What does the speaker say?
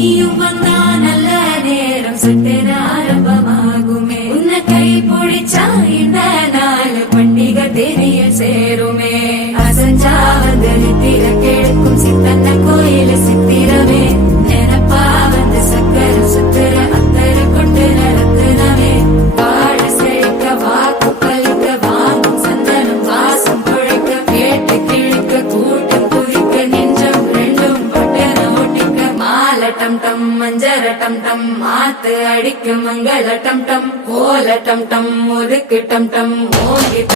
நீயும் வந்தா நல்ல நேரம் சட்டென ஆரம்பமாகுமே உன்னை கை பிடிச்சா இந்த நாள் பண்டிகை தெரிய சேருமே அசஞ்சா வந்து நித்திர கெடுக்கும் சித்தன்ன கோயில சித்திரமே நினப்பா வந்து சக்கர சுத்துற அத்தர கொண்டு நடத்துனவே வாழ செழிக்க வாக்கு பலிக்க வாங்கும் சந்தனம் வாசம் குழைக்க கேட்டு கிழிக்க கூட்டம் குதிக்க நெஞ்சம் ரெண்டும் பட்டன ஒட்டிக்க மால டம் டம் மஞ்சர டம் டம் மாத்து அடிக்கும் மங்கள டம் டம் கோல டம் டம் முறுக்கு டம் டம் ஓங்கி